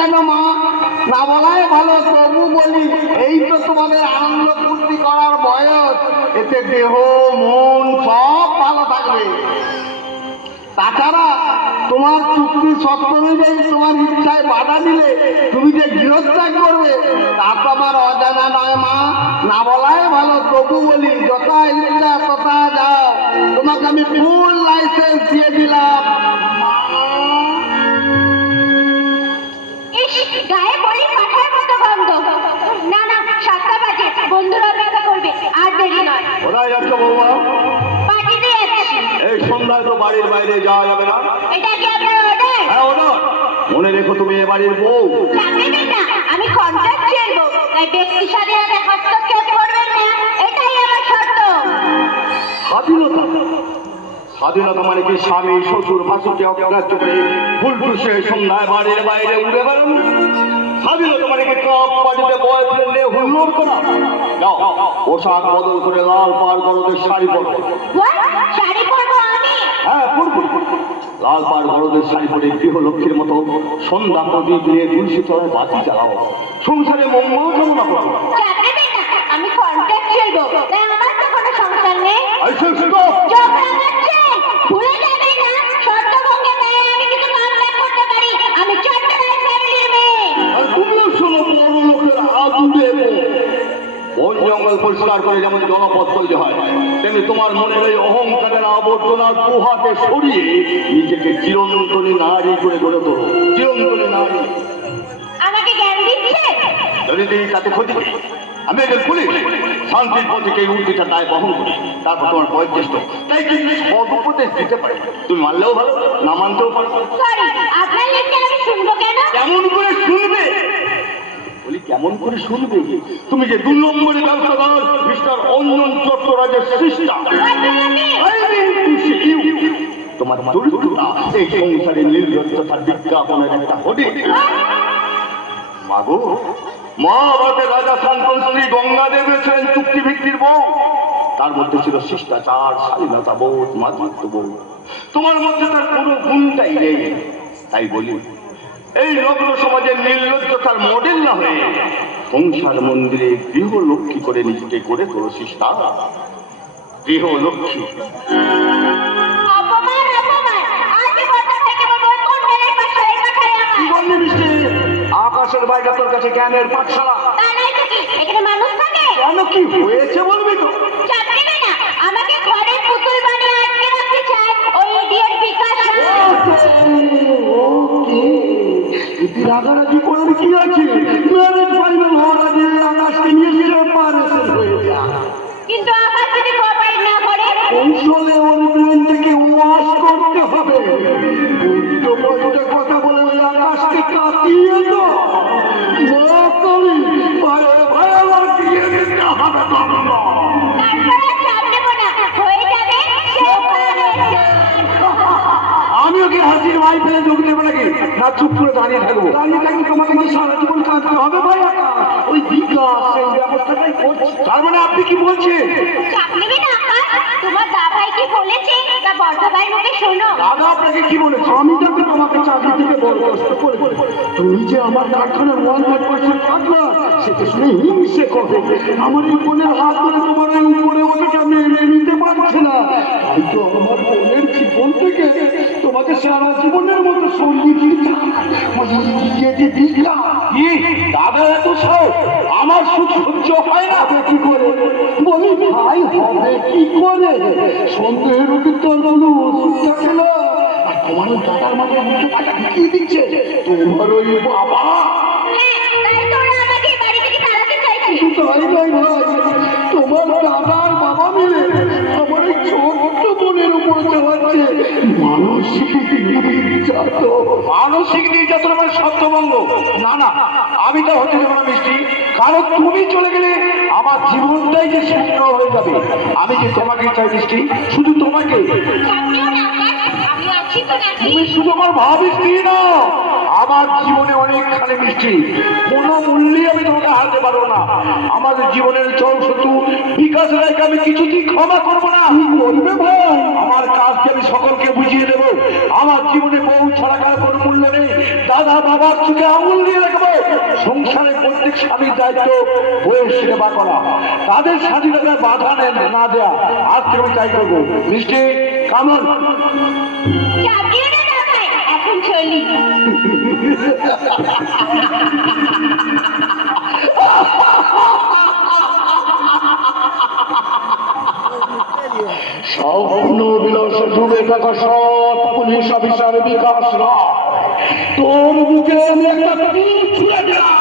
কেন মা? না বলাই ভালো, তবু বলি এই তো তোমাদের আনন্দ ফুর্তি করার বয়স, এতে দেহ মন সব ভালো থাকবে। তাছাড়া তোমার চুক্তি শর্ত অনুযায়ী তোমার ইচ্ছায় বাধা দিলে তুমি যে গৃহত্যাগ করবে তা তো আমার অজানা নয় মা। না বলাই ভালো, তবু বলি যথা ইচ্ছা তথা যাও, তোমাকে আমি ফুল লাইসেন্স দিয়ে দিলাম। গায়ে বলি পাঠার মতো গন্ধ। না না, 7টা বাজে, বন্ধুরা অপেক্ষা করবে, আর দেরি নয়। কোথায় যাচ্ছ বৌমা? পার্টিতে যাচ্ছি। এই সন্ধ্যায় তো বাড়ির বাইরে যাওয়া যাবে না। এটা কি আপনার অর্ডার? হ্যাঁ অর্ডার। মনে রেখো তুমি এ বাড়ির বউ। জানবেন না, আমি কন্ট্রাকচুয়াল বউ, তাই ব্যক্তি স্বাধীনতায় হস্তক্ষেপ করবেন না, এটাই আমার শর্ত। স্বাধীনতা? স্বাধীনতা মানে কি স্বামী শ্বশুর ভাসুরকে অগ্রাহ্য করে ফুলটুসে সন্ধ্যায় বাড়ির বাইরে উড়ে বেড়ানো? স্বাধীনতা মানে কি ক্লাব পার্টিতে বয়ফ্রেন্ড নিয়ে হুল্লোড় করা? যাও পোশাক বদল করে লাল পাড় গরদের শাড়ি পরো। শাড়ি পরবো আমি? হ্যাঁ পরবো। লাল পাড় গরদের শাড়ি পরে গৃহলক্ষ্মীর মতো সন্ধ্যা প্রদীপ নিয়ে তুলসী তলায় বাতি জ্বালাও, সংসারে মঙ্গল কামনা করো। জানবেন না, আমি কন্ট্রাকচুয়াল বউ, তাই আমার তো কোনো সংসার নেই। ভুলে যাবেন না, শর্ত ভঙ্গে তাই আমি কিন্তু কাম ব্যাক করতে পারি। আমি চট্টগ্রাম ফ্যামিলির মেয়ে। আর তুমিও শোনো বড় লোকের আদুরে বন জঙ্গল পরিষ্কার করে যেমন জনপথ তৈরি হয়, তেমনি তোমার মনের এই অহংকারের আবর্জনা দু হাতে সরিয়ে নিজেকে চিরন্তনী নারী করে গড়ে তোলো। চিরন্তনী নারী। আমাকে জ্ঞান দিচ্ছে? যদি তুমি তাতে ক্ষতি করি, আমি একজন পুলিশ, শান্তির পথে কে উর্দিটা দায় বহন করি, তারপর তোমার বয়োজ্যেষ্ঠ, তাই কি সদুপদেশ দিতে পারি। তুমি মানলেও ভালো, না মানতেও পারো। সরি, আপনার লেকচার আমি শুনবো কেন? কেমন করে শুনবে? বলি কেমন করে শুনবে? তুমি যে 2 নম্বরের ব্যবসাদার মিস্টার অঞ্জন চট্টরাজের সিস্টার, তোমার দরিদ্রতা এই সংসারে নির্লজ্জতার বিজ্ঞাপনের একটা হডি। মাগো, মহাভারতের রাজা শান্তন স্ত্রী গঙ্গা দেবী ছিলেন চুক্তিভিত্তির বউ। তার মধ্যে ছিল শিষ্টাচার, শালীনতা বোধ, মাতৃত্ব বোধ। তোমার মধ্যে তার কোনো গুণটাই নেই। তাই বলি এই নগ্ন সমাজের নির্লজ্জতার মডেল না হয়ে সংসার মন্দিরে গৃহলক্ষ্মী করে নিজেকে গড়ে তোলো শিষ্টা। গৃহলক্ষ্মী। অপমান, অপমান। আজীবন থেকে বলবো কোন জ্ঞানের পাঠশালায় পাঠায় কি আমায়? বললি মিষ্টি? আকাশের বাইরে তোর কাছে জ্ঞানের পাঠশালা? তা নয় তো কি, এখানে মানুষ থাকে? কেন, কি হয়েছে বলবি তো? জানবেন না, আমাকে ঘরে পুতুল বানিয়ে আটকে রাখতে চায় ওই ইডিয়েট বিকাশ। রাগারাগি করার কি আছে? ম্যারেজ ফাইনাল হওয়ার আগে আকাশকে নিয়ে সেপারেশন হয়ে যা। কিন্তু আকাশ যদি কোঅপারেট না করে? কৌশলে ওর ব্রেনটাকে ওয়াশ করতে হবে। উল্টো পাল্টা কথা বলে ওই আকাশকে কাটিয়ে তো নকলি পায়ে পায়ে লাগিয়ে দিতে হবে। তারপরে চাপ নেব না, হয়ে যাবে সেপারেশন। আমিও কি হাসির ভাই ফেলে যোগ দেবো নাকি? না চুপ করে দাঁড়িয়ে থাকবো? দাঁড়িয়ে থাকলে তোমাকে কি সারা জীবন কাঁদতে হবে ভাই? ওই বিকাশ সেই ব্যবস্থাটাই করছে। তার মানে আপনি কি বলছেন? চাপ নেবে না আকাশ, তোমার দাদাই কি বলেছে তা বড় ভাই মুখে শোনো। দাদা আপনাকে কি বলেছে? আমি যাকে তোমাকে চাকরি থেকে বরখাস্ত করে তুমি যে আমার কারখানার 100% পার্টনার, সেটা শুনে হিংসে করবে। আমার এই বোনের হাত ধরে তোমার এই উপরে ওটাকে মেনে নিতে পারছে না। হয়তো আমার বোনের জীবন থেকে তোমাকে সারা জীবনের মতো সরিয়ে দিয়েছে। দাদা এত সাহস, আমার সুখ সহ্য হয় না। কি করে বলি ভাই, হবে কি করে? সন্দেহের ওকে তোর কোনো ওষুধ থাকে না। আর তোমার ওই দাদার মানে মুখে টাকা ঢুকিয়ে দিচ্ছে তোমার ওই বাবা। তাই তো ওরা আমাকে বাড়ি থেকে তাড়াতে চাইছে। তাই নয় ভাই, তোমার দাদার বাবা মিলে আমার এই ছোট্ট বোনের উপর চালাচ্ছে মানসিক নির্যাতন। মানসিক নির্যাতন মানে সত্যভঙ্গ? না না, আমি তো হতে দেবো না মিষ্টি। কারণ তুমি চলে গেলে আমার জীবনটাই যে শূন্য হয়ে যাবে। আমি যে তোমাকে চাই মিষ্টি, শুধু তোমাকে। চাপনিও না আকাশ, আমি আছি তো নাকি? তুমি শুধু আমার ভাবি স্ত্রী না, আমার জীবনে অনেকখানি জানি মিষ্টি, কোনো মূল্যে আমি তোমাকে হারাতে পারবো না। আমাদের জীবনের চরম শত্রু বিকাশ রায়কে আমি কিছুতেই ক্ষমা করবো না। করবে ভাই? আমার কাজকে আমি সকলকে বুঝিয়ে দেবো। আমার জীবনে বউ ছাড়া কারো কোনো মূল্য নেই। দাদা বাবার চোখে আঙুল দিয়ে রাখবো। সংসারে প্রত্যেক স্বামীর দায়িত্ব বউয়ের সেবা করা, তাদের স্বাধীনতায় বাধা না দেয়া। আজ থেকে আমি তাই করবো। মিষ্টি, কামন। চাপিয়ে না জামাই, এখন চলি। স্বপ্ন বিলাসে ডুবে থাকা সৎ পুলিশ অফিসার বিকাশ রায়, তোর বুকে আমি একটা তীর ছুঁড়ে দিলাম।